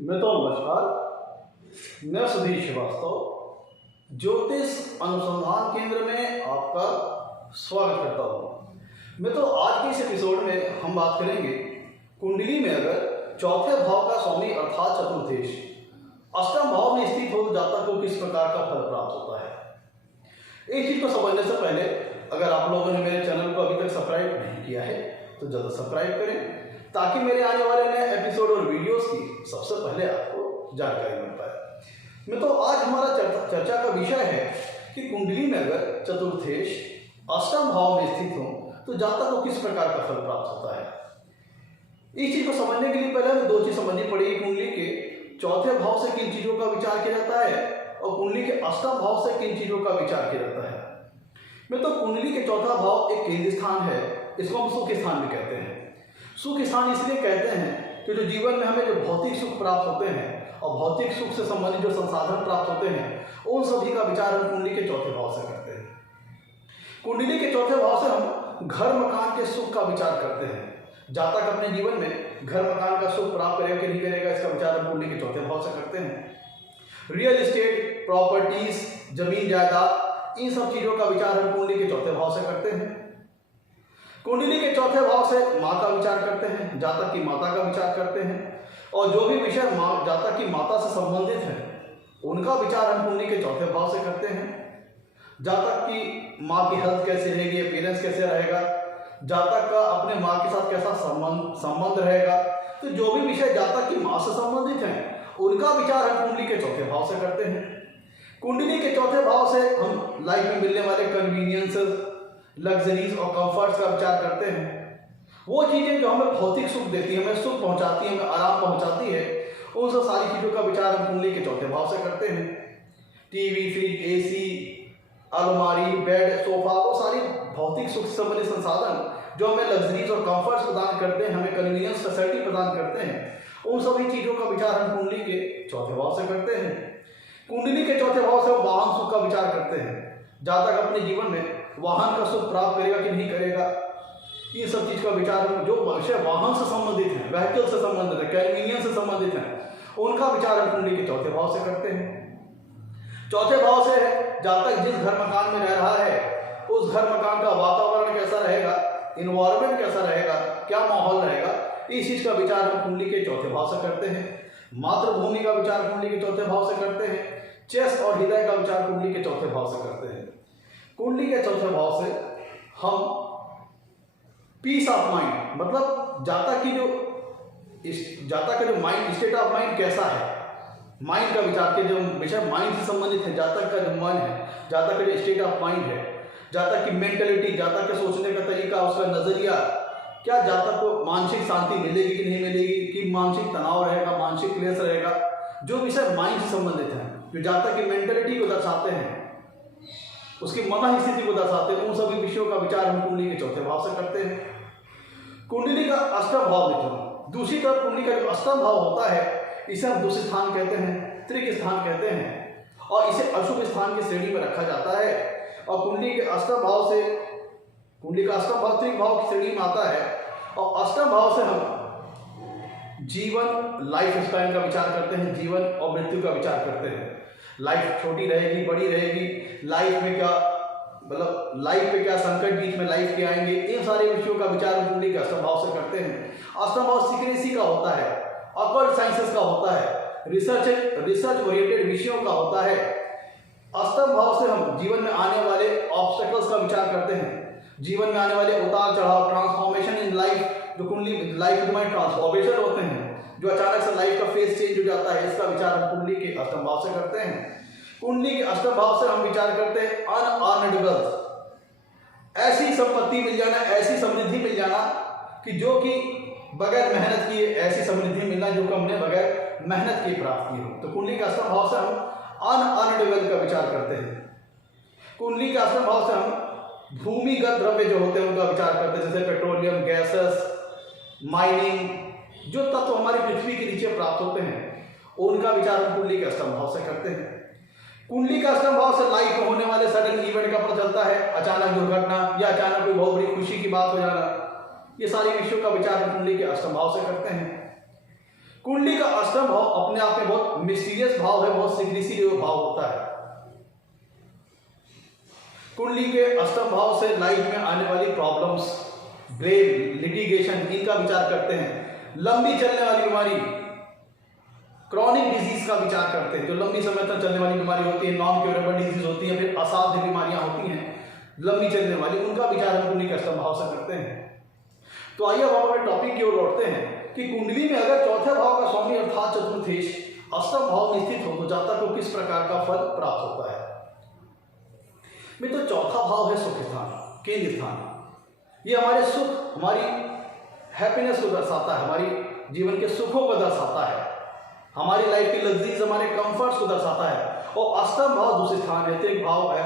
नमस्कार, मैं सुधीर श्रीवास्तव ज्योतिष अनुसंधान केंद्र में आपका स्वागत करता हूँ। आज के इस एपिसोड में हम बात करेंगे कुंडली में अगर चौथे भाव का स्वामी अर्थात चतुर्थेश अष्टम भाव में स्थित हो तो जातक को किस प्रकार का फल प्राप्त होता है। इस चीज को समझने से पहले अगर आप लोगों ने मेरे चैनल को अभी तक सब्सक्राइब नहीं किया है तो जल्द सब्सक्राइब करें ताकि मेरे आने वाले नए एपिसोड और वीडियोस की सबसे पहले आपको जानकारी मिल पाए। आज हमारा चर्चा का विषय है कि कुंडली में अगर चतुर्थेश अष्टम भाव में स्थित हो तो जातक को किस प्रकार का फल प्राप्त होता है। इस चीज को समझने के लिए पहले हमें दो चीज समझनी पड़ेगी। कुंडली के चौथे भाव से किन चीजों का विचार किया जाता है और कुंडली के अष्टम भाव से किन चीजों का विचार किया जाता है। कुंडली के चौथा भाव एक केंद्र स्थान है, इसको हम सुख स्थान भी कहते हैं। सुख स्थान इसलिए कहते हैं कि जो जीवन में हमें जो भौतिक सुख प्राप्त होते हैं और भौतिक सुख से संबंधित जो संसाधन प्राप्त होते हैं उन सभी का विचार हम कुंडली के चौथे भाव से करते हैं। कुंडली के चौथे भाव से हम घर मकान के सुख का विचार करते हैं। जातक अपने जीवन में घर मकान का सुख प्राप्त करेगा कि नहीं करेगा इसका विचार हम कुंडली के चौथे भाव से करते हैं। रियल एस्टेट, प्रॉपर्टीज, जमीन जायदाद, इन सब चीजों का विचार हम कुंडली के चौथे भाव से करते हैं। कुंडली के चौथे भाव से माँ का विचार करते हैं, जातक की माता का विचार करते हैं और जो भी विषय जातक की माता से संबंधित है उनका विचार हम कुंडली के चौथे भाव से करते हैं। जातक की माँ की हेल्थ कैसे रहेगी, अपीयरेंस कैसे रहेगा, जातक का अपने माँ के साथ कैसा संबंध रहेगा, तो जो भी विषय जातक की माँ से संबंधित है उनका विचार हम कुंडली के चौथे भाव से करते हैं। कुंडली के चौथे भाव से हम लाइफ में मिलने वाले कन्वीनियंसेस, लग्जरीज और कंफर्ट्स का विचार करते हैं। वो चीजें जो हमें भौतिक सुख देती है, हमें सुख पहुंचाती है, हमें आराम पहुंचाती है, उन सब सारी चीजों का विचार हम कुंडली के चौथे भाव से करते हैं। टीवी, फ्रिज, एसी, अलमारी, बेड, सोफा, वो सारी भौतिक सुख से संबंधित संसाधन जो हमें लग्जरीज और कंफर्ट्स प्रदान करते हैं, हमें कन्वीनियंस फैसिलिटी प्रदान करते हैं, उन सभी चीजों का विचार हम कुंडली के चौथे भाव से करते हैं। कुंडली के चौथे भाव से हम वाहन सुख का विचार करते हैं। जातक अपने जीवन में वाहन का सुख प्राप्त करेगा कि नहीं करेगा, ये सब चीज का विचार हम जो विषय वाहन से संबंधित है, व्हीकल से संबंधित है, कन्वीनियंस से संबंधित है, उनका विचार हम कुंडली के चौथे भाव से करते हैं। चौथे भाव से है जातक जिस घर मकान में रह रहा है उस घर मकान का वातावरण कैसा रहेगा, इन्वायरमेंट कैसा रहेगा, क्या माहौल रहेगा, इस चीज का विचार हम कुंडली के चौथे भाव से करते हैं। मातृभूमि का विचार कुंडली के चौथे भाव से करते हैं। चेस्ट और हृदय का विचार कुंडली के चौथे भाव से करते हैं। कुंडली के चौथे भाव से हम पीस ऑफ माइंड, मतलब जातक का जो माइंड, स्टेट ऑफ माइंड कैसा है, माइंड का विचार के जो विषय माइंड से संबंधित है, जातक का जो मन है, जातक का जो स्टेट ऑफ माइंड है, जातक की मेंटेलिटी, जातक के सोचने का तरीका, उसका नजरिया, क्या जातक को मानसिक शांति मिलेगी कि नहीं मिलेगी, कि मानसिक तनाव रहेगा, मानसिक क्लेश रहेगा, जो विषय माइंड से संबंधित है, जो जातक की मेंटेलिटी को दर्शाते हैं, उसकी मन स्थिति को दर्शाते हैं, उन सभी विषयों का विचार हम कुंडली के चौथे भाव से करते हैं। कुंडली का अष्टम भाव देखो, दूसरी तरफ कुंडली का जो अष्टम भाव होता है इसे हम दुष्ट स्थान कहते हैं, त्रिक स्थान कहते हैं और इसे अशुभ स्थान की श्रेणी में रखा जाता है। और कुंडली के अष्टम भाव से, कुंडली का अष्टम भाव त्रिक भाव की श्रेणी में आता है और अष्टम भाव से हम जीवन, लाइफ स्टाइल का विचार करते हैं, जीवन और मृत्यु का विचार करते हैं। लाइफ छोटी रहेगी, बड़ी रहेगी, लाइफ में क्या, मतलब लाइफ पे क्या संकट बीच में लाइफ के आएंगे, इन सारे विषयों का विचार हम कुंडली के अष्टम भाव से करते हैं। अष्टम भाव सीक्रेसी का होता है, ऑकल्ट साइंसेस का होता है, रिसर्च ओरिएंटेड विषयों का होता है। अष्टम भाव से हम जीवन में आने वाले ऑब्स्टेकल्स का विचार करते हैं, जीवन में आने वाले उतार चढ़ाव, ट्रांसफॉर्मेशन इन लाइफ, जो कुंडली लाइफ में ट्रांसफॉर्मेशन होते हैं, जो अचानक से लाइफ का फेस चेंज हो जाता है, इसका विचार हम कुंडली के अष्टम भाव से करते हैं। कुंडली के अष्टम भाव से हम विचार करते हैं अनअर्न्ड वेल्थ, ऐसी संपत्ति मिल जाना, ऐसी समृद्धि मिल जाना कि जो कि बगैर मेहनत किए, ऐसी समृद्धि मिलना जो कि हमने बगैर मेहनत किए प्राप्त की हो। तो कुंडली के अष्टम भाव से हम अनअर्न्ड वेल्थ का विचार करते हैं। कुंडली के अष्टम भाव से हम भूमिगत द्रव्य जो होते हैं उनका विचार करते हैं, जैसे पेट्रोलियम, गैसेस, माइनिंग, जो तत्व हमारी पृथ्वी के नीचे प्राप्त होते हैं उनका विचार हम कुंडली के अष्टम भाव से करते हैं। कुंडली का अष्टम भाव से लाइफ में होने वाले सडन इवेंट का पता चलता है, अचानक दुर्घटना या अचानक कोई बहुत बड़ी खुशी की बात हो जाना, ये सारी विषयों का विचार हम कुंडली के अष्टम भाव से करते हैं। कुंडली का अष्टम भाव अपने आप में बहुत मिस्टीरियस भाव है, बहुत सीक्रेसी भाव होता है। कुंडली के अष्टम भाव से लाइफ में आने वाली प्रॉब्लम्स, ब्लेम, लिटिगेशन, इनका विचार करते हैं। लंबी चलने वाली बीमारी, क्रॉनिक डिजीज का विचार करते हैं। जो लंबी समय तक चलने वाली बीमारी होती है, नॉन क्यूरेबल डिजीज होती है, फिर असाध्य बीमारियां होती हैं लंबी चलने वाली, उनका विचार हम कुंडली के अष्टम भाव से करते हैं। तो आइए अब हम अपने टॉपिक की ओर लौटते हैं कि कुंडली में अगर चौथे भाव का स्वामी अर्थात चतुर्थेश अष्टम भाव में स्थित हो तो जातक को किस प्रकार का फल प्राप्त होता है। तो चौथा भाव है सुख स्थान, केंद्र स्थान। ये हमारे सुख, हमारी हैप्पीनेस को दर्शाता है, हमारी जीवन के सुखों को दर्शाता है, हमारी लाइफ की लग्जरीज, हमारे कंफर्ट्स को दर्शाता है। और अष्टम भाव दूसरे स्थान है, एक भाव है।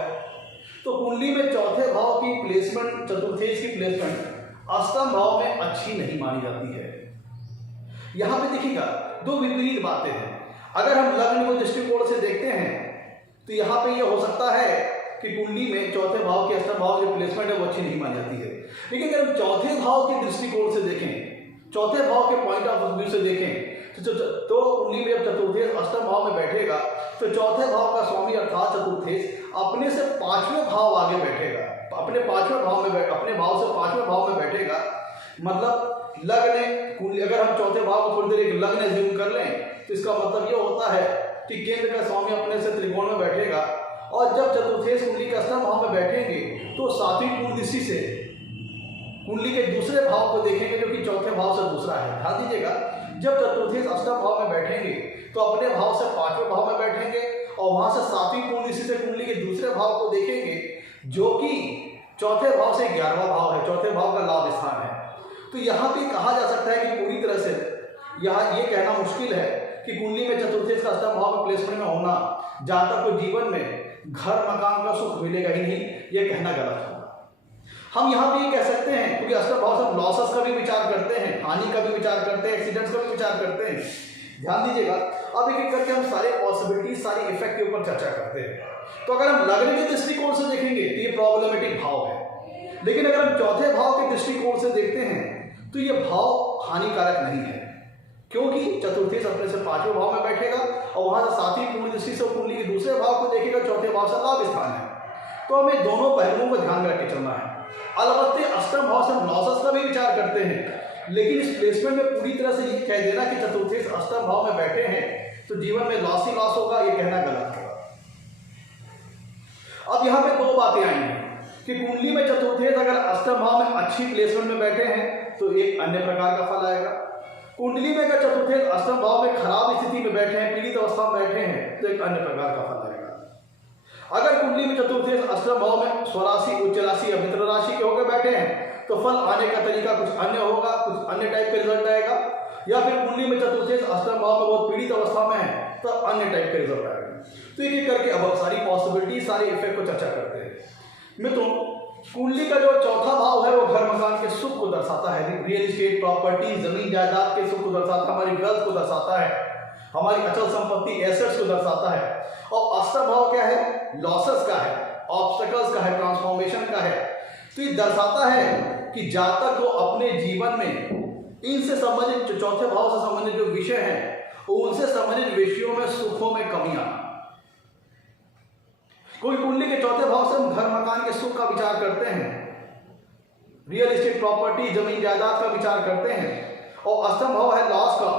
तो कुंडली में चौथे भाव की प्लेसमेंट, चतुर्थेश की प्लेसमेंट अष्टम भाव में अच्छी नहीं मानी जाती है। यहां पे देखिएगा दो विपरीत बातें हैं। अगर हम लग्न को दृष्टिकोण से देखते हैं तो यहां पे ये हो सकता है कि कुंडली में चौथे भाव के अष्टम भाव की प्लेसमेंट है वो अच्छी नहीं मानी जाती है। लेकिन अगर हम चौथे भाव के दृष्टिकोण से देखें, चौथे भाव के पॉइंट ऑफ व्यू से देखें तो कुंडली में जब चतुर्थेश अष्टम भाव में बैठेगा तो चौथे भाव का स्वामी अर्थात चतुर्थेश अपने से पांचवें भाव आगे बैठेगा, अपने पांचवें भाव में अपने भाव से पांचवें भाव में बैठेगा। मतलब लग्न कुंडली, अगर हम चौथे भाव को थोड़ी देर एक लग्न ज्यूम कर लें तो इसका मतलब ये होता है कि केंद्र का स्वामी अपने से त्रिकोण में बैठेगा और जब चतुर्थेश कुंडली के अष्टम भाव में बैठेंगे तो सातवीं पूर्ण दृष्टि से कुंडली के दूसरे भाव को देखेंगे जो कि चौथे भाव से दूसरा है। ध्यान दीजिएगा, जब चतुर्थेश अष्टम भाव में बैठेंगे तो अपने भाव से पांचवें भाव में बैठेंगे और वहां से सातवीं पूर्ण दृष्टि से कुंडली के दूसरे भाव को देखेंगे जो कि चौथे भाव से 11वां भाव है, चौथे भाव का लाभ स्थान है। तो यहाँ पे कहा जा सकता है कि पूरी तरह से यहाँ ये कहना मुश्किल है कि कुंडली में चतुर्थेश का अष्टम भाव में प्लेसमेंट में होना जातक को जीवन में घर मकान का सुख मिलेगा ही नहीं, ये कहना गलत होगा। हम यहाँ पे ये कह सकते हैं क्योंकि अष्टम भाव से हम लॉसेस का भी विचार करते हैं, हानि का भी विचार करते हैं, एक्सीडेंट्स का भी विचार करते हैं। ध्यान दीजिएगा, अब एक एक करके हम सारे पॉसिबिलिटी, सारी इफेक्ट के ऊपर चर्चा करते हैं। तो अगर हम लग्न के दृष्टिकोण से देखेंगे तो ये प्रॉब्लमेटिक भाव है, लेकिन अगर हम चौथे भाव के दृष्टिकोण से देखते हैं तो ये भाव हानिकारक नहीं है, क्योंकि चतुर्थेश अपने से पांचवें भाव में बैठेगा और वहां से सातवीं पूर्ण दृष्टि से कुंडली के दूसरे भाव को देखेगा, चौथे भाव से लाभ स्थान है। तो हमें दोनों पहलुओं को ध्यान में रख के चलना है। अलबत्ते अष्टम भाव से हम लॉसेस का भी विचार करते हैं, लेकिन इस प्लेसमेंट में पूरी तरह से ये कह देना कि चतुर्थेश अष्टम भाव में बैठे हैं तो जीवन में लॉस ही लॉस होगा, ये कहना गलत होगा। अब यहाँ पे दो बातें आई हैं कि कुंडली में चतुर्थेश अगर अष्टम भाव में अच्छी प्लेसमेंट में बैठे हैं तो एक अन्य प्रकार का फल आएगा। कुंडली में अगर चतुर्थेश अष्टम भाव में खराब स्थिति में बैठे हैं, पीड़ित अवस्था में बैठे हैं तो एक अन्य प्रकार का फल आएगा। अगर कुंडली में चतुर्थेश अष्टम भाव में स्वराशि, उच्च राशि या मित्र राशि के होकर बैठे हैं तो फल आने का तरीका कुछ अन्य होगा, कुछ अन्य टाइप का रिजल्ट आएगा। या फिर कुंडली में चतुर्थेश अष्टम भाव में बहुत पीड़ित अवस्था में है तो अन्य टाइप का रिजल्ट आएगा। तो एक एक करके अब हम सारी पॉसिबिलिटी, सारे इफेक्ट को चर्चा करते हैं। मित्रों, कुंडली का जो चौथा भाव है वो घर मकान के सुख को दर्शाता है, रियल एस्टेट, प्रॉपर्टी, जमीन जायदाद के सुख को दर्शाता है, हमारी वेल्थ को दर्शाता है, हमारी अचल संपत्ति, एसेट्स को दर्शाता है। और अष्टम भाव क्या है? लॉसेस का है, ऑब्स्टेकल्स का है, ट्रांसफॉर्मेशन का है। तो ये दर्शाता है कि जातक को अपने जीवन में इनसे संबंधित, जो चौथे भाव से संबंधित जो विषय हैं उनसे संबंधित विषयों में, सुखों में कमी आना। कोई कुंडली के चौथे भाव से हम घर मकान के सुख का विचार करते हैं, रियल एस्टेट, प्रॉपर्टी, जमीन जायदाद का विचार करते हैं, और अष्टम भाव है लॉस का,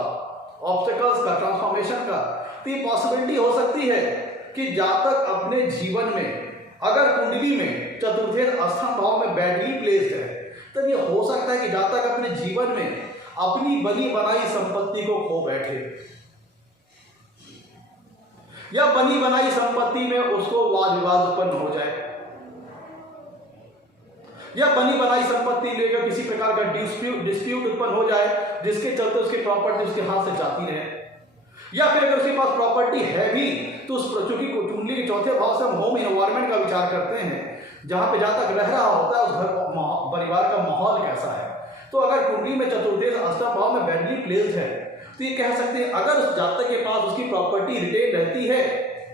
ऑब्स्टेकल्स का, ट्रांसफॉर्मेशन का। तो ये पॉसिबिलिटी हो सकती है कि जातक अपने जीवन में अगर कुंडली में चतुर्थेश अष्टम भाव में बैडली प्लेस्ड है तब ये हो सकता है कि जातक अपने जीवन में अपनी बनी बनाई संपत्ति को खो बैठे, या बनी बनाई संपत्ति में उसको वाद विवाद उत्पन्न हो जाए, या बनी बनाई संपत्ति लेकर किसी प्रकार का डिस्प्यूट उत्पन्न हो जाए जिसके चलते उसकी प्रॉपर्टी उसके हाथ से जाती रहे। या फिर अगर उसके पास प्रॉपर्टी है भी तो उस चूंकि कुंडली के चौथे भाव से हम होम एनवायरनमेंट का विचार करते हैं, जहां पे जातक रह रहा होता है उस घर परिवार का माहौल कैसा है। तो अगर कुंडली में चतुर्थेश अष्टम भाव में बैडली प्लेस्ड है तो ये कह सकते हैं अगर उस जातक के पास उसकी प्रॉपर्टी रिटेन रहती है,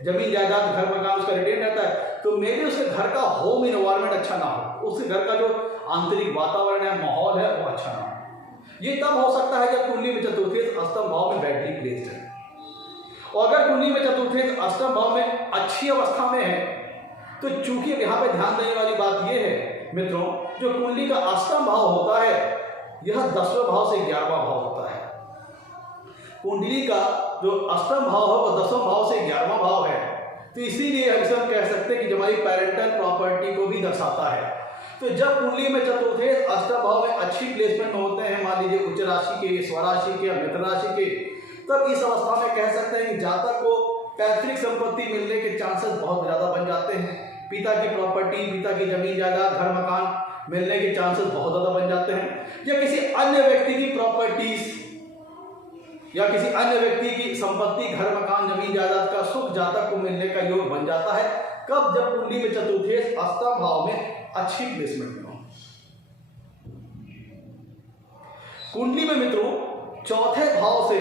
जमीन जायदाद, घर मकान उसका रिटेन रहता है, तो मे भी उसके घर का होम एनवायरनमेंट अच्छा ना हो, उसके घर का जो आंतरिक वातावरण है, माहौल है, वो अच्छा ना हो। ये तब हो सकता है जब कुंडली में चतुर्थी अष्टम भाव में बैडली प्लेस्ड है। और अगर कुंडली में चतुर्थी अष्टम भाव में अच्छी अवस्था में है, तो चूंकि यहाँ पे ध्यान देने वाली बात यह है मित्रों, जो कुंडली का अष्टम भाव होता है यह 10वें भाव से 11वां भाव होता है। कुंडली का जो अष्टम भाव है वह 10वें भाव से 11वां भाव है, तो इसीलिए हम कह सकते हैं कि हमारी पेरेंटल प्रॉपर्टी को भी दर्शाता है। तो जब कुंडली में चतुर्थ अष्टम भाव में अच्छी प्लेसमेंट होते हैं, मान लीजिए उच्च राशि के, स्वराशि के या मित्र राशि के, तब इस अवस्था में कह सकते हैं कि जातक को पैतृक संपत्ति मिलने के चांसेस बहुत ज्यादा बन जाते हैं। पिता की प्रॉपर्टी, पिता की जमीन जायदाद, घर मकान मिलने के चांसेस बहुत ज्यादा बन जाते हैं, या किसी अन्य व्यक्ति की प्रॉपर्टीज या किसी अन्य व्यक्ति की संपत्ति, घर मकान, जमीन जायदाद का सुख जातक को मिलने का योग बन जाता है। कब? जब कुंडली में चतुर्थ अष्टम भाव में अच्छी प्लेसमेंट हो। कुंडली में मित्रों चौथे भाव से,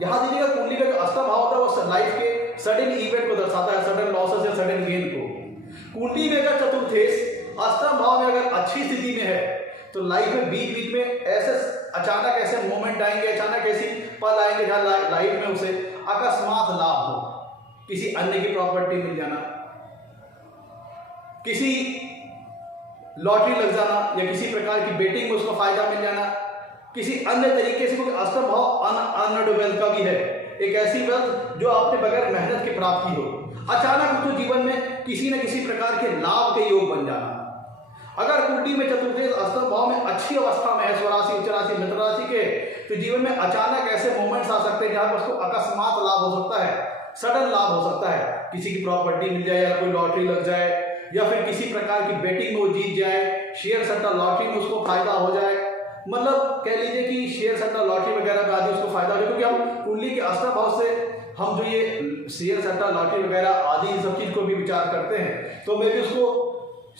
यहां देखिएगा कुंडली का जो अष्टम भाव होता है वो लाइफ के सडन इवेंट को दर्शाता है, सडन लॉसेस या सडन गेन को। कुंडली में अगर चतुर्थ अष्टम भाव में अगर अच्छी स्थिति में है तो लाइफ में बीच बीच में ऐसे अचानक ऐसे मोमेंट आएंगे, अचानक ऐसी पल आएंगे जहां लाइफ में उसे अकस्मात लाभ हो। किसी अन्य की प्रॉपर्टी मिल जाना, किसी लॉटरी लग जाना, या किसी प्रकार की बेटिंग में उसको फायदा मिल जाना, किसी अन्य तरीके से। क्योंकि अष्टम भाव अनअर्न्ड वेल्थ का भी है, एक ऐसी वेल्थ जो आपने बगैर मेहनत के प्राप्त की हो, अचानक उसको जीवन में किसी न किसी प्रकार के लाभ के योग बन जाना। अगर कुंडली में चतुर्थ अष्टम भाव में अच्छी अवस्था में है, स्वराशि, उच्च राशि, मित्र राशि के, तो जीवन में अचानक ऐसे मोमेंट्स आ सकते हैं जहां पर उसको अकस्मात लाभ हो सकता है, सडन लाभ हो सकता है। किसी की प्रॉपर्टी मिल जाए, या कोई लॉटरी लग जाए, या फिर किसी प्रकार की बेटिंग में वो जीत जाए, शेयर सट्टा लॉटरी में उसको फायदा हो जाए। मतलब कह लीजिए कि शेयर सट्टा लॉटरी वगैरह में आदि उसको फायदा हो जाए, क्योंकि हम कुंडली के अष्टम भाव से हम जो ये शेयर सट्टा लॉटरी वगैरह आदि इन सब चीज को भी विचार करते हैं, तो मे भी उसको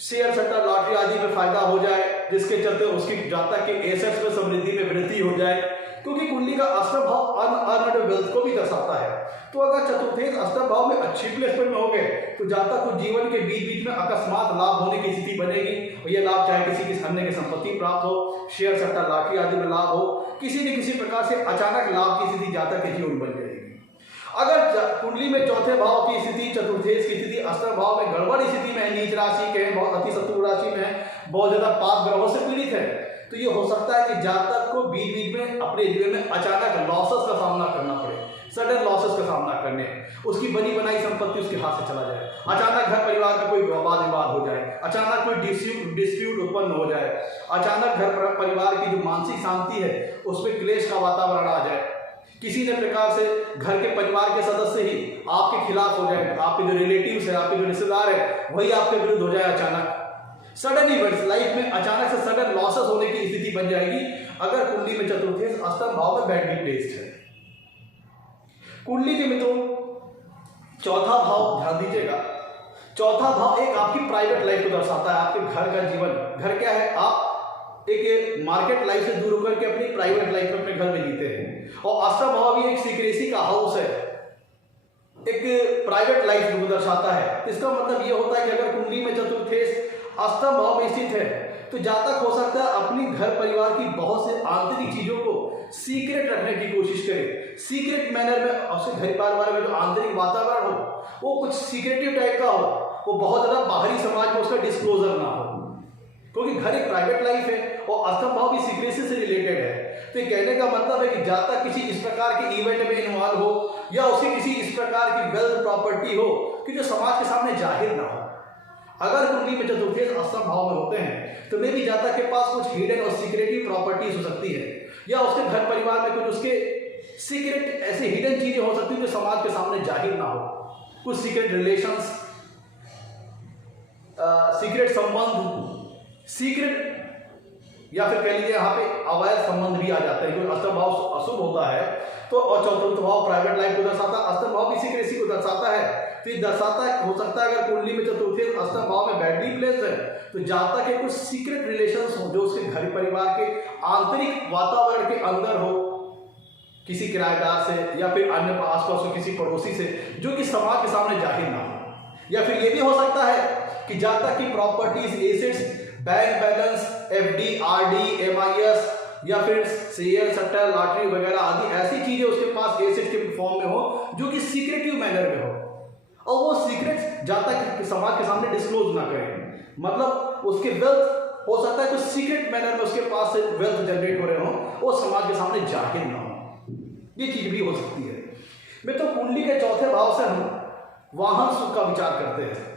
शेयर सट्टा लॉटरी आदि में फायदा हो जाए, जिसके चलते उसकी जातक के एसेट्स में समृद्धि में वृद्धि हो जाए, क्योंकि कुंडली का अष्टम भाव अनअर्न्ड वेल्थ को भी दर्शाता है। तो अगर चतुर्थ अष्टम भाव में अच्छी प्लेसमेंट में हो गए तो जातक को जीवन के बीच बीच में अकस्मात लाभ होने की स्थिति बनेगी, और यह लाभ चाहे किसी अन्य की संपत्ति प्राप्त हो, शेयर सट्टा लॉटरी आदि में लाभ हो, किसी न किसी प्रकार से अचानक लाभ की स्थिति जातक के जीवन बन जाएगी। अगर कुंडली में चौथे भाव की स्थिति, चतुर्थ की स्थिति अष्टम भाव में गड़बड़ स्थिति में है, नीच राशि के, बहुत अति शत्रु राशि में है, बहुत ज्यादा पाप ग्रहों से पीड़ित है, तो ये हो सकता है कि जातक को बीच बीच में अपने जीवन में अचानक लॉसेस का सामना करना पड़े, सडन लॉसेस का सामना करने, उसकी बनी बनाई संपत्ति उसके हाथ से चला जाए, अचानक घर परिवार में कोई वाद विवाद हो जाए, अचानक कोई डिस्प्यूट उत्पन्न हो जाए, अचानक घर परिवार की जो मानसिक शांति है उसमें क्लेश का वातावरण आ जाए, किसी न प्रकार से घर के परिवार के सदस्य ही आपके खिलाफ हो जाए, आपके जो रिलेटिव्स है, आपके जो रिश्तेदार है, वही आपके विरुद्ध हो जाए। अचानक सडन इवेंट्स लाइफ में अचानक से सडन लॉसेस होने की स्थिति बन जाएगी अगर कुंडली में चतुर्थ अष्टम भाव में बैडली प्लेस्ड है। कुंडली के मित्रों चौथा भाव ध्यान दीजिएगा, चौथा भाव एक आपकी प्राइवेट लाइफ को दर्शाता है, आपके घर का जीवन। घर क्या है? आप एक मार्केट लाइफ से दूर होकर के अपनी प्राइवेट लाइफ में अपने घर में जीते हैं। और अष्टम भाव भी एक सीक्रेसी का हाउस है, एक प्राइवेट लाइफ को दर्शाता है। इसका मतलब ये होता है कि अगर कुंडली में चतुर्थ अष्टम भाव में स्थित है तो जातक हो सकता है अपनी घर परिवार की बहुत से आंतरिक चीजों को सीक्रेट रखने की कोशिश करे, सीक्रेट मैनर में। उसके घर परिवार में जो आंतरिक वातावरण हो वो कुछ सीक्रेटिव टाइप का हो, वो बहुत ज्यादा बाहरी समाज में उसका डिस्क्लोजर ना हो, क्योंकि घर एक प्राइवेट लाइफ है और अष्टम भाव भी सीक्रेसी से रिलेटेड है। तो ये कहने का मतलब है कि जातक किसी इस प्रकार के इवेंट में इन्वॉल्व हो, या उसकी किसी इस प्रकार की वेल्थ प्रॉपर्टी हो कि जो समाज के सामने जाहिर ना हो। अगर कुंडली में चतुर्थ अष्टम भाव में होते हैं तो मे भी जातक के पास कुछ हिडन और सीक्रेटिव प्रॉपर्टीज हो सकती है, या उसके घर परिवार में कुछ उसके सीक्रेट ऐसे हिडन चीजें हो सकती है जो समाज के सामने जाहिर ना हो, कुछ सीक्रेट रिलेशंस, सीक्रेट संबंध, सीक्रेट, या फिर कह लीजिए यहाँ पे अवैध संबंध भी आ जाते हैं, क्योंकि अष्टम भाव अशुभ होता है। तो और चतुर्थ भाव प्राइवेट लाइफ को दर्शाता है, अष्टम भाव भी सीक्रेसी को दर्शाता है। तो ये दर्शाता है, हो सकता है अगर कुंडली में चतुर्थ अष्टम भाव में बैडली प्लेस्ड है तो जातक के कुछ सीक्रेट रिलेशंस हो जो उसके घर परिवार के आंतरिक वातावरण के अंदर हो, किसी किराएदार से या फिर अन्य आसपास के किसी पड़ोसी से, जो कि समाज के सामने जाहिर ना हो। या फिर ये भी हो सकता है कि जातक की properties, assets, bank balance, FD, RD, MIS, या फिर शेयर सट्टा लॉटरी वगैरह आदि ऐसी चीजें उसके पास एसेट के फॉर्म में हो जो कि सीक्रेटिव मैनर में हो, और वो सीक्रेट जब तक समाज के सामने डिस्क्लोज ना करे, मतलब उसके वेल्थ हो सकता है कुछ सीक्रेट मैनर में उसके पास से वेल्थ जनरेट हो रहे हो, वो समाज के सामने जाहिर ना हो, ये चीज भी हो सकती है। मित्रों, कुंडली के चौथे भाव से हम वाहन सुख का विचार करते हैं।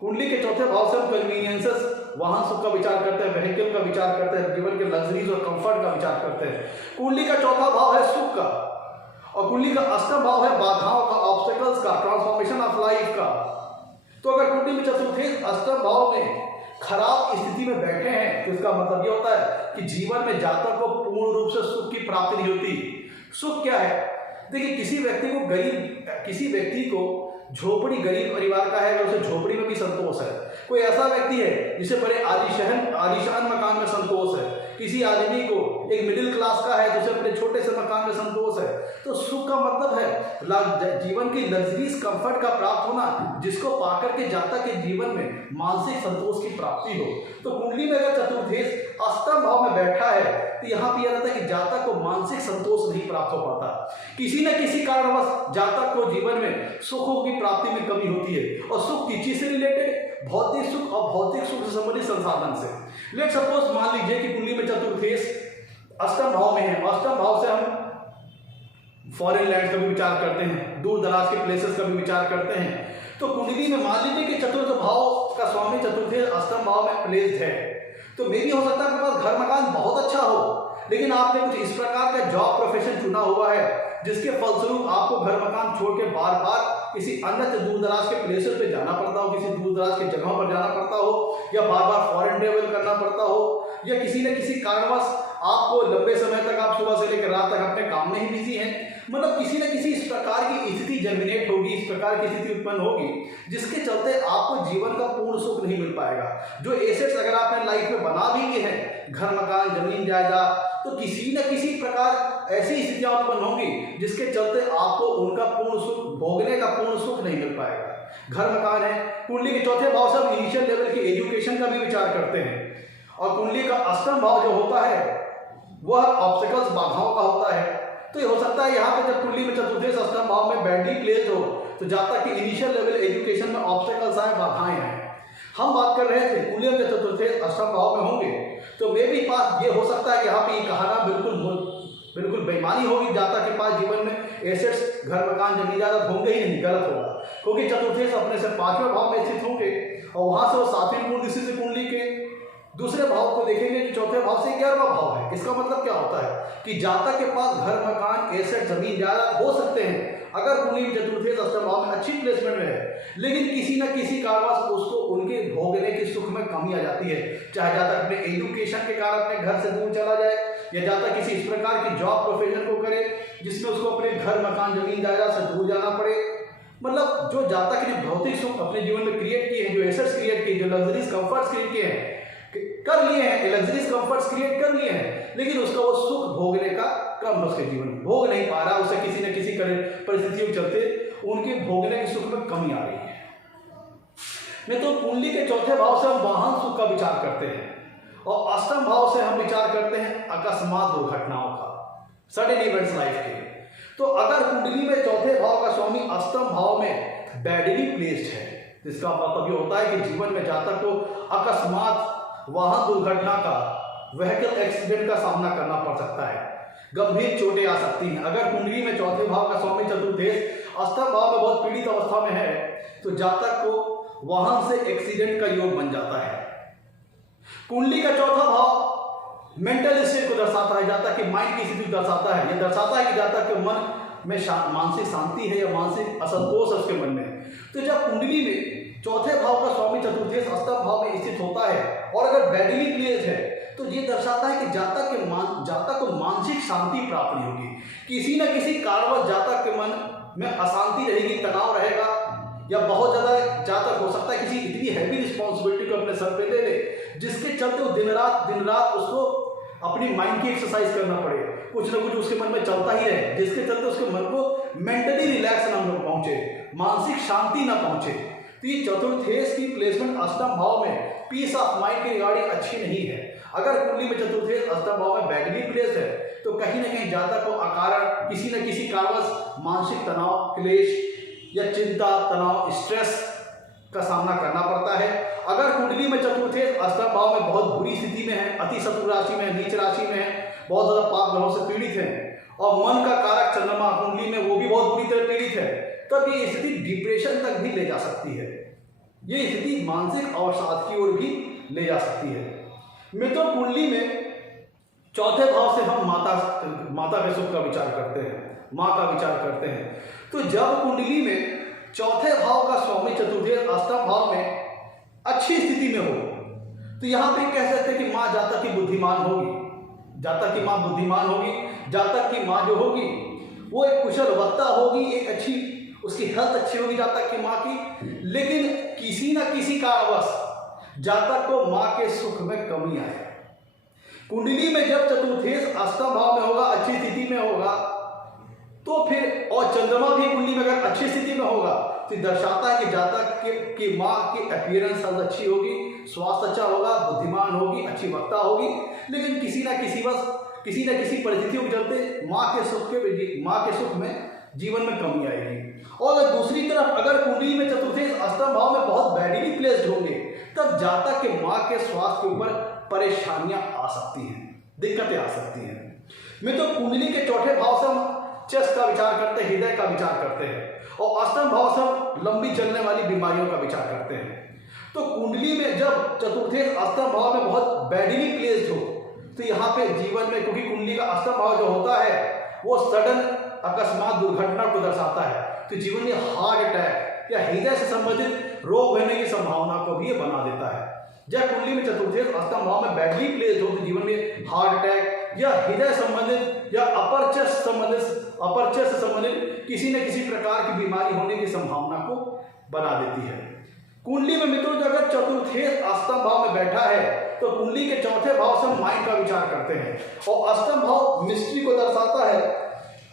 कुंडली के चौथे भाव से हम कन्वीनियंसेस, वाहन सुख का विचार करते हैं, व्हीकल का विचार करते हैं, जीवन के लग्जरीज और कंफर्ट का विचार करते हैं। कुंडली का चौथा भाव है सुख का, और कुंडली का अष्टम भाव है बाधाओं का, ऑब्स्टेकल्स का, ट्रांसफॉर्मेशन ऑफ लाइफ का। तो अगर कुंडली में चतुर्थ अष्टम भाव में खराब स्थिति में बैठे हैं तो इसका मतलब ये होता है कि जीवन में जातक को पूर्ण रूप से सुख की प्राप्ति नहीं होती। सुख क्या है? देखिए, किसी व्यक्ति को झोपड़ी, गरीब परिवार का है, अगर उसे झोपड़ी में भी संतोष है। कोई ऐसा व्यक्ति है जिसे बड़े आलीशान मकान में संतोष है। किसी आदमी को एक मिडिल क्लास का है तो उसे अपने छोटे से मकान में संतोष है। तो सुख का मतलब है जीवन की लग्जरीज कंफर्ट का प्राप्त होना, जिसको पाकर के जातक के जीवन में मानसिक संतोष की प्राप्ति हो। तो कुंडली में अगर चतुर्देश अष्टम भाव में बैठा है तो यहाँ पे यह रहता है कि जातक को मानसिक संतोष नहीं प्राप्त हो पाता। किसी न किसी कारणवश जातक को जीवन में सुखों की प्राप्ति में कमी होती है, और सुख किसी से रिलेटेड, भौतिक सुख और भौतिक सुख से संबंधित संसाधन से। लेट सपोज, मान लीजिए कि कुंडली में चतुर्देश अष्टम भाव में है। अष्टम भाव से हम फॉरेन लैंड का भी विचार करते हैं, दूर दराज के प्लेसेस का भी विचार करते हैं। तो कुंडली में मान लीजिए कि चतुर्थ भाव का स्वामी चतुर्देश अष्टम भाव में प्लेस्ड है, तो मे भी हो सकता है आपके पास घर मकान बहुत अच्छा हो, लेकिन आपने कुछ इस प्रकार का जॉब प्रोफेशन चुना हुआ है जिसके फलस्वरूप आपको घर मकान छोड़ के बार बार किसी अन्य दूर दराज के प्लेसेस पे जाना पड़ता हो, किसी दूर दराज के जगहों पर जाना पड़ता हो, या बार बार फॉरेन ट्रेवल करना पड़ता हो, या किसी न किसी कारणवश आपको लंबे समय तक, आप सुबह से लेकर रात तक अपने काम में ही बिजी हैं। मतलब किसी न किसी इस प्रकार की स्थिति जर्मिनेट होगी, इस प्रकार की स्थिति उत्पन्न होगी जिसके चलते आपको जीवन का पूर्ण सुख नहीं मिल पाएगा। जो एसेट्स अगर आपने लाइफ में बना भी लिए हैं, घर मकान जमीन जायदाद, तो किसी न किसी प्रकार ऐसी स्थितियां उत्पन्न होंगी जिसके चलते आपको उनका पूर्ण सुख भोगने का पूर्ण सुख नहीं मिल पाएगा। घर मकान है। कुंडली के चौथे भाव से हम इनिशियल लेवल की एजुकेशन का भी विचार करते हैं, और कुंडली का अष्टम भाव जो होता है वह ऑब्स्टेकल्स, बाधाओं का होता है। तो ये हो सकता है यहाँ पे जब कुंडली में चतुर्देश अष्टम भाव में बैडली प्लेस्ड हो तो जातक की इनिशियल लेवल एजुकेशन में ऑब्स्टेकल्स आए, बाधाएं हैं। हम बात कर रहे थे कुंडली में चतुर्देश अष्टम भाव में होंगे तो मे भी पास ये हो सकता है कि यहाँ पे ये कहना बिल्कुल बेईमानी होगी, जातक के पास जीवन में एसेट्स, घर मकान जमीन जायदाद होंगे ही नहीं, गलत होगा। क्योंकि चतुर्देश अपने से पांचवें भाव में स्थित होंगे और वहां से वो सातवीं पूर्ण दृष्टि से कुंडली के दूसरे भाव को देखेंगे जो चौथे भाव से 11वां भाव है। इसका मतलब क्या होता है कि जातक के पास घर मकान एसेट जमीन जायदाद हो सकते हैं अगर कुंडली चतुर्देश अष्टम भाव में अच्छी प्लेसमेंट में है, लेकिन किसी न किसी कारणवश उसको उनके भोगने के सुख में कमी आ जाती है। चाहे जातक अपने एजुकेशन के कारण अपने घर से दूर चला जाए, या जातक किसी इस प्रकार की जॉब प्रोफेशन को करे जिसमें उसको अपने घर मकान जमीन जायदाद से दूर जाना पड़े। मतलब जो जातक ने भौतिक सुख अपने जीवन में क्रिएट किए हैं, जो एसेट्स क्रिएट किए, जो लग्जरीज कंफर्ट्स क्रिएट किए हैं, कर लिए हैं, लग्जरीज कंफर्ट्स क्रिएट कर लिए हैं, लेकिन उसका वो सुख भोगने का कम उसके जीवन में भोग नहीं पा रहा। उसे किसी न किसी परिस्थितियों के चलते उनके भोगने के सुख में कमी आ रही है। नहीं तो कुंडली के चौथे भाव से हम वाहन सुख का विचार करते हैं, और अष्टम भाव से हम विचार करते हैं अकस्मात दुर्घटनाओं का, सडन इवेंट्स लाइफ के। तो अगर कुंडली में चौथे भाव का स्वामी अष्टम भाव में बैडली प्लेस्ड है, जिसका मतलब ये होता है कि जीवन में जातक को अकस्मात वाहन दुर्घटना का, व्हीकल एक्सीडेंट का सामना करना पड़ सकता है, गंभीर चोटें आ सकती हैं। अगर कुंडली में चौथे भाव का स्वामी चतुर्देश अष्टम भाव में बहुत पीड़ित अवस्था में है तो जातक को वाहन से एक्सीडेंट का योग बन जाता है। कुंडली का चौथा भाव मेंटल स्टेट को दर्शाता है, जातक के माइंड की स्थिति दर्शाता है। यह दर्शाता है कि जातक के मन में मानसिक शांति है या मानसिक असंतोष है उसके मन में। तो जब कुंडली में चौथे भाव का स्वामी चतुर्देश अष्टम भाव में स्थित होता है और अगर बैडली प्लेस्ड है तो ये दर्शाता है कि जातक को मानसिक शांति प्राप्त नहीं होगी। किसी न किसी कारणवश जातक के मन में अशांति रहेगी, तनाव रहेगा, या बहुत ज्यादा जातक हो सकता है किसी इतनी हैवी रिस्पॉन्सिबिलिटी को अपने सर पे ले ले जिसके चलते वो दिन रात उसको अपनी माइंड की एक्सरसाइज करना पड़े, कुछ ना कुछ उसके मन में चलता ही रहे, जिसके चलते उसके मन को मेंटली रिलैक्स ना पहुंचे, मानसिक शांति ना पहुंचे। तो ये चतुर्थेश की प्लेसमेंट अष्टम भाव में पीस ऑफ माइंड की रिगार्डिंग अच्छी नहीं है। अगर कुंडली में चतुर्थेश अष्टम भाव में बैडली प्लेस है तो कहीं ना कहीं जातक को अकारण किसी न किसी कारणवश मानसिक तनाव, क्लेश या चिंता, तनाव, स्ट्रेस का सामना करना पड़ता है। अगर कुंडली में चतुर्थेश अष्टम भाव में बहुत बुरी स्थिति में है, अति शत्रु राशि में, नीच राशि में है, बहुत ज्यादा पाप ग्रहों से पीड़ित है और मन का कारक चंद्रमा कुंडली में वो भी बहुत बुरी तरह पीड़ित है, तब ये स्थिति डिप्रेशन तक भी ले जा सकती है। ये स्थिति मानसिक अवसाद की ओर भी ले जा सकती है। मित्रों, कुंडली में चौथे भाव से हम माता के सुख का विचार करते हैं, माँ का विचार करते हैं। तो जब कुंडली में चौथे भाव का स्वामी चतुर्थेश अष्टम भाव में अच्छी स्थिति में हो तो यहाँ पे कह सकते हैं कि माँ जातक की बुद्धिमान होगी, जातक की माँ बुद्धिमान होगी, जातक की माँ जो होगी वो एक कुशल वक्ता होगी, एक अच्छी उसकी हेल्थ अच्छी होगी जातक की माँ की। लेकिन किसी न किसी कारणवश जातक को माँ के सुख में कमी आए। कुंडली में जब चतुर्थेश अष्टम भाव में होगा, अच्छी स्थिति में होगा, तो फिर और चंद्रमा भी कुंडली में अगर अच्छी स्थिति में होगा तो दर्शाता है कि जातक की माँ की अपीयरेंस अच्छी होगी, स्वास्थ्य अच्छा होगा, बुद्धिमान होगी, अच्छी वक्ता होगी। लेकिन किसी न किसी परिस्थितियों के चलते माँ के सुख में जीवन में कमी आएगी। और दूसरी तरफ अगर कुंडली में चतुर्थेश अष्टम भाव में बहुत बैडली प्लेस्ड होंगे तब जातक के माँ के स्वास्थ्य के ऊपर परेशानियां आ सकती हैं, दिक्कतें आ सकती हैं। मित्रों, कुंडली के चौथे भाव से हम चेस्ट का विचार करते हैं, हृदय का विचार करते हैं और अष्टम भाव से हम लंबी चलने वाली बीमारियों का विचार करते हैं। तो कुंडली में जब चतुर्थेश अष्टम भाव में बहुत बैडली प्लेस्ड हो तो यहाँ पे जीवन में, क्योंकि कुंडली का अष्टम भाव जो होता है वो सडन अकस्मात दुर्घटना को दर्शाता है, तो जीवन में हार्ट अटैक या हृदय से संबंधित रोग होने की संभावना को भी ये बना देता है। जब कुंडली में चतुर्थेश अष्टम भाव में बैडली प्लेस्ड हो तो जीवन में हार्ट अटैक या हृदय संबंधित या अपर चेस्ट से संबंधित किसी न किसी प्रकार की बीमारी होने की संभावना को बना देती है। कुंडली में मित्रों अगर चतुर्थेश अष्टम भाव में बैठा है तो कुंडली के चौथे भाव से हम माइंड का विचार करते हैं और अष्टम भाव मिस्ट्री को दर्शाता है,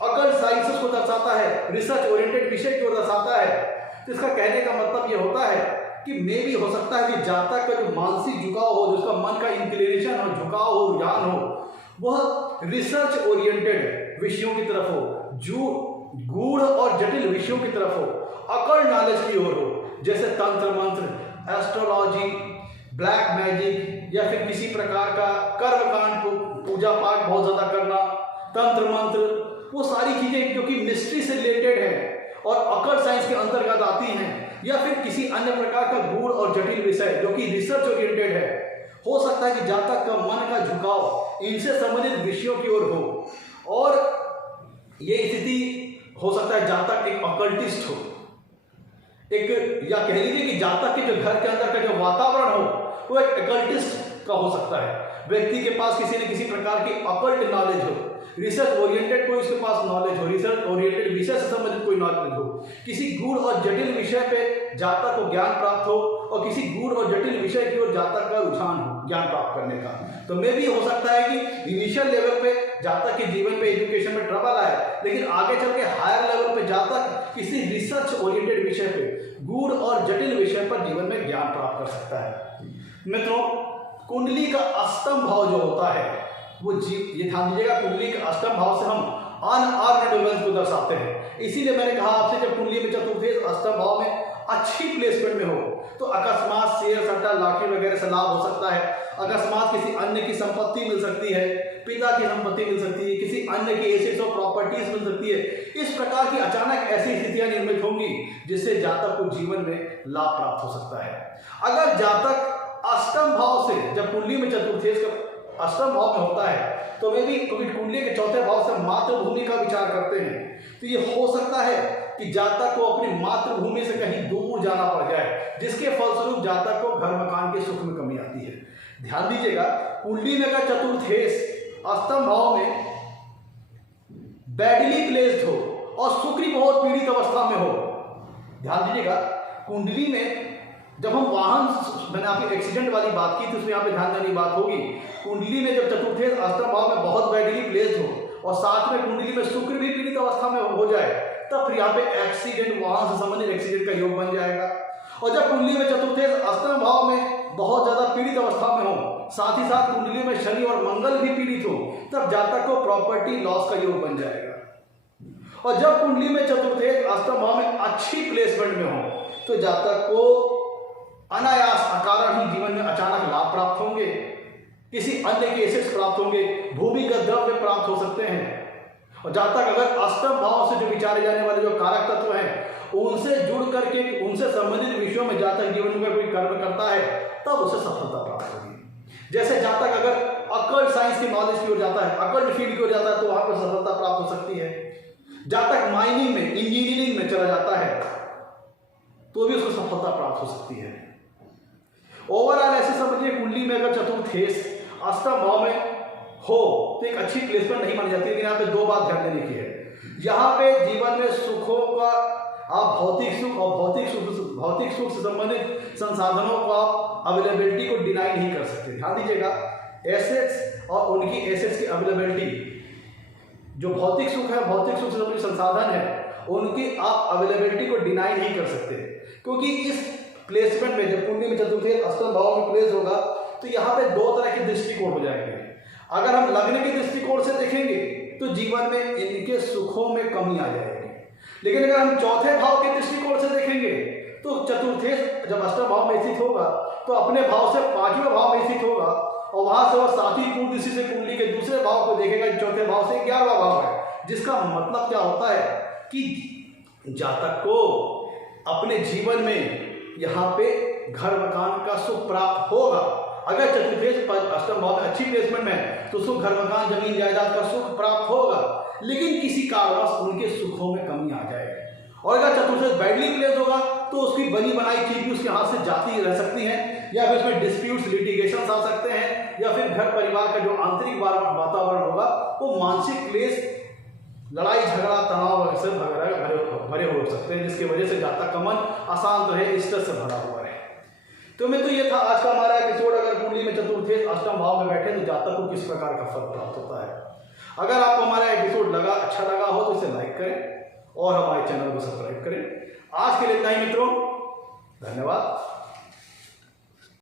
अकल्ट साइंसेस को दर्शाता है, रिसर्च ओरिएंटेड विषय को दर्शाता है। तो इसका कहने का मतलब ये होता है कि मे भी हो सकता है कि जातक का जो मानसिक झुकाव हो, जिसका मन का इंक्लिनेशन हो, झुकाव हो, रुझान हो, वह रिसर्च ओरिएंटेड विषयों की तरफ हो, जो गूढ़ और जटिल विषयों की तरफ हो, अकल्ट नॉलेज की ओर हो, जैसे तंत्र मंत्र, एस्ट्रोलॉजी, ब्लैक मैजिक या फिर किसी प्रकार का कर्मकांड, पूजा पाठ बहुत ज्यादा करना, तंत्र मंत्र, वो सारी चीजें जो कि मिस्ट्री से रिलेटेड है और अकल्ट साइंस के अंतर्गत आती हैं, या फिर किसी अन्य प्रकार का गूढ़ और जटिल विषय जो कि रिसर्च ओरिएंटेड है। हो सकता है कि जातक का मन का झुकाव इनसे संबंधित विषयों की ओर हो और ये स्थिति हो सकता है जातक एक अकल्टिस्ट हो, एक या कह लीजिए कि जातक के जो घर के अंदर का जो वातावरण हो वो एक अकल्टिस्ट का हो सकता है। व्यक्ति के पास किसी न किसी प्रकार की अकल्ट नॉलेज हो, रिसर्च ओरिएंटेड कोई उसके पास नॉलेज हो, रिसर्च ओरिएंटेड विषय से संबंधित कोई नॉलेज हो, किसी गूढ़ और जटिल विषय पे जातक को ज्ञान प्राप्त हो और किसी गूढ़ और जटिल विषय की ओर जातक का रुझान हो ज्ञान प्राप्त करने का। तो मे भी हो सकता है कि इनिशियल लेवल पे जातक के जीवन में एजुकेशन में ट्रबल आए, लेकिन आगे चल के हायर लेवल पे जातक किसी रिसर्च ओरिएंटेड विषय पे, गूढ़ और जटिल विषय पर जीवन में ज्ञान प्राप्त कर सकता है। मित्रों, कुंडली का अष्टम भाव जो होता है वो ये ध्यान दीजिएगा, कुंडली के अष्टम भाव से हम अनअर्न्ड वेल्थ को दर्शाते हैं। इसीलिए मैंने कहा आपसे जब कुंडली में चतुर्थेश अष्टम भाव में अच्छी प्लेसमेंट में हो तो अकस्मात शेयर सट्टा लाटरी वगैरह से लाभ हो सकता है, अकस्मात किसी अन्य की संपत्ति मिल सकती है, पिता की संपत्ति मिल सकती है, किसी अन्य की एसेट्स और प्रॉपर्टीज मिल सकती है। इस प्रकार की अचानक ऐसी स्थितियां निर्मित होंगी जिससे जातक को जीवन में लाभ प्राप्त हो सकता है। अगर जातक अष्टम भाव से, जब कुंडली में चतुर्थेश का अष्टम भाव में होता है तो वे भी कुंडली के चौथे भाव से मातृभूमि का विचार करते हैं, तो ये हो सकता है कि जातक को अपनी मातृभूमि से कहीं दूर जाना पड़ जाए, जिसके फलस्वरूप जातक को घर मकान के सुख में कमी आती है। ध्यान दीजिएगा, कुंडली में अगर चतुर्थेश अष्टम भाव में बैडली प्लेस्ड हो और शुक्र बहुत पीड़ित अवस्था में हो, ध्यान दीजिएगा कुंडली में जब हम वाहन, मैंने आपकी एक्सीडेंट वाली बात की थी उसमें यहाँ पे ध्यान देने की बात होगी। कुंडली में जब चतुर्थेश अष्टम भाव में बहुत बैडली प्लेस्ड हो और साथ में कुंडली में शुक्र भी पीड़ित अवस्था में हो जाए, तब फिर यहाँ पे एक्सीडेंट, वाहन से संबंधित एक्सीडेंट का योग बन जाएगा। और जब कुंडली में चतुर्थेश अष्टम भाव में बहुत ज्यादा पीड़ित अवस्था में हो, साथ ही साथ कुंडली में शनि और मंगल भी पीड़ित हो, तब जातक को प्रॉपर्टी लॉस का योग बन जाएगा। और जब कुंडली में चतुर्थेश अष्टम भाव में अच्छी प्लेसमेंट में हो, तो जातक को अनायास अकारण ही जीवन में अचानक लाभ प्राप्त होंगे, किसी अन्य के एसेट्स प्राप्त होंगे, भूमिगत द्रव्य प्राप्त हो सकते हैं। और जातक अगर अष्टम भाव से जो विचारे जाने वाले जो कारक तत्व हैं उनसे जुड़ करके उनसे संबंधित विषयों में जातक जीवन में कोई कर्म करता है, तब उसे सफलता प्राप्त होगी। जैसे जातक अगर अकल्ट साइंस की नॉलेज की ओर जाता है, अकल्ट फील्ड की ओर जाता है, तो वहां पर सफलता प्राप्त हो सकती है। जातक माइनिंग में, इंजीनियरिंग में चला जाता है, तो भी उसको सफलता प्राप्त हो सकती है। ओवरऑल ऐसे समझिए, कुंडली में अगर चतुर्थेश अष्टम भाव में हो तो एक अच्छी प्लेसमेंट नहीं मानी जाती। लेकिन यहाँ पे दो बात ध्यान देने की है। यहाँ पे जीवन में सुखों का आप भौतिक सुख और भौतिक सुख से संबंधित संसाधनों को आप अवेलेबिलिटी को डिनाई नहीं कर सकते। ध्यान दीजिएगा, एसेट्स और उनकी एसेट्स की अवेलेबिलिटी, जो भौतिक सुख है, भौतिक सुख से संबंधित संसाधन है, उनकी आप अवेलेबिलिटी को डिनाई नहीं कर सकते। क्योंकि इस प्लेसमेंट में जब कुंडली में चतुर्थेश अष्टम भाव में प्लेस होगा, तो यहाँ पे दो तरह के दृष्टिकोण हो जाएंगे। अगर हम लग्न के दृष्टिकोण से देखेंगे तो जीवन में इनके सुखों में कमी आ जाएगी। लेकिन अगर हम चौथे भाव के दृष्टिकोण से देखेंगे तो चतुर्थेश जब अष्टम भाव में स्थित होगा तो अपने भाव से पांचवें भाव में स्थित होगा, और वहां से वह सातवीं पूर्ण दृष्टि से कुंडली के दूसरे भाव को देखेगा, चौथे भाव से 11वां भाव है। जिसका मतलब क्या होता है कि जातक को अपने जीवन में यहाँ पे घर मकान का सुख प्राप्त होगा। अगर चतुर्थेश अष्टम भाव में अच्छी प्लेसमेंट में है तो सुख, घर मकान, जमीन जायदाद का सुख प्राप्त होगा, लेकिन किसी कारणवश उनके सुखों में कमी आ जाएगी। और अगर चतुर्थेश बैडली प्लेस होगा तो उसकी बनी बनाई चीज भी उसके हाथ से जाती रह सकती है, या फिर उसमें डिस्प्यूट्स, लिटिगेशन आ सकते हैं, या फिर घर परिवार का जो आंतरिक वातावरण होगा वो मानसिक क्लेश, लड़ाई झगड़ा, तनाव से भरे हो सकते हैं, जिसकी वजह से जातक का मन अशांत रहे, स्ट्रेस से भरा हुआ रहे। तो मैं तो ये था आज का हमारा एपिसोड। अगर कुंडली में चतुर्थेश अष्टम भाव में बैठे तो जातक को किस प्रकार का फल प्राप्त होता है। अगर आपको हमारा एपिसोड अच्छा लगा हो तो इसे लाइक करें और हमारे चैनल को सब्सक्राइब करें। आज के लिए इतना ही मित्रों, धन्यवाद।